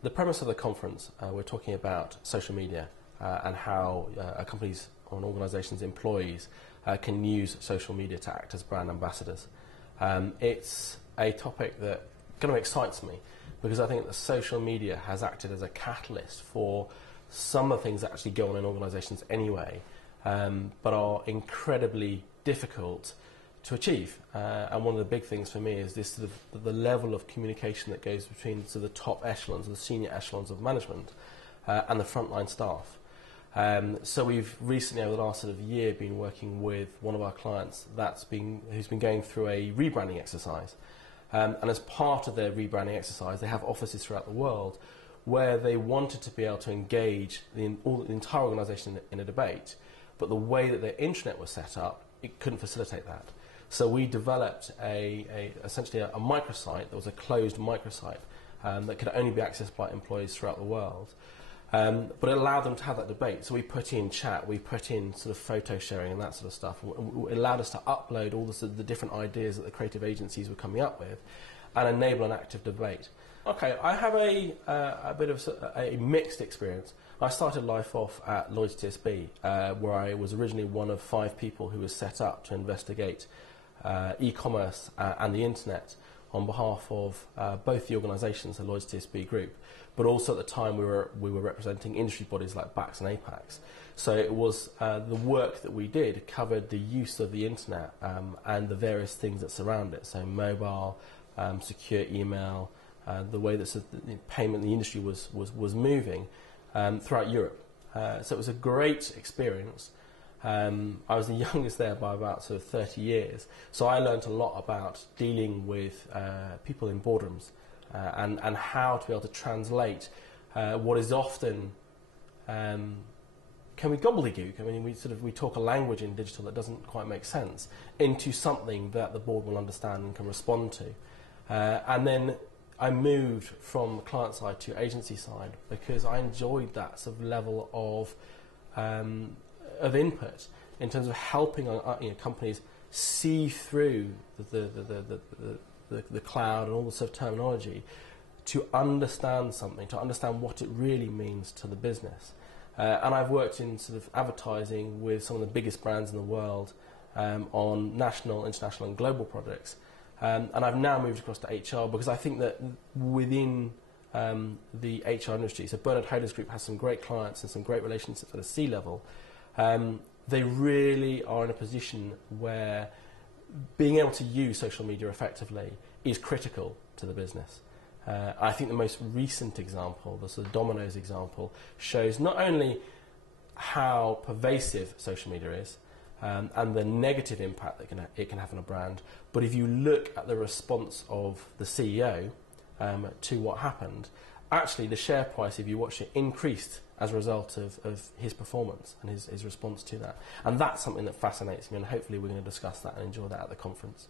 The premise of the conference, we're talking about social media and how companies or organisations' employees can use social media to act as brand ambassadors. It's a topic that kind of excites me because I think that social media has acted as a catalyst for some of the things that actually go on in organisations anyway, but are incredibly difficult to achieve. And one of the big things for me is this sort of the level of communication that goes between sort of the top echelons, the senior echelons of management, and the frontline staff. So we've recently, over the last sort of year, been working with one of our clients who's been going through a rebranding exercise. And as part of their rebranding exercise, they have offices throughout the world where they wanted to be able to engage the entire organisation in a debate, but the way that their intranet was set up, it couldn't facilitate that. So we developed essentially a microsite that was a closed microsite that could only be accessed by employees throughout the world. But it allowed them to have that debate. So we put in chat, we put in sort of photo sharing and that sort of stuff. It allowed us to upload all the different ideas that the creative agencies were coming up with and enable an active debate. Okay, I have a bit of a mixed experience. I started life off at Lloyds TSB, where I was originally one of 5 people who was set up to investigate e-commerce and the internet on behalf of both the organisations, the Lloyds TSB group, but also at the time we were representing industry bodies like BACS and APACS. So it was the work that we did covered the use of the internet and the various things that surround it. So mobile, secure email, the way that the payment in the industry was moving throughout Europe. So it was a great experience. I was the youngest there by about sort of 30 years, so I learned a lot about dealing with people in boardrooms and how to be able to translate what is often can we gobbledygook? I mean, we talk a language in digital that doesn't quite make sense into something that the board will understand and can respond to. And then I moved from client side to agency side because I enjoyed that sort of level of input in terms of helping companies see through the cloud and all the sort of terminology to understand something, to understand what it really means to the business. And I've worked in sort of advertising with some of the biggest brands in the world on national, international and global projects. And I've now moved across to HR because I think that within the HR industry, so Bernard Hodes Group has some great clients and some great relationships at a C-level. They really are in a position where being able to use social media effectively is critical to the business. I think the most recent example, the sort of Domino's example, shows not only how pervasive social media is and the negative impact that it can have on a brand, but if you look at the response of the CEO to what happened, actually the share price, if you watch it, increased as a result of his performance and his response to that. And that's something that fascinates me, and hopefully we're going to discuss that and enjoy that at the conference.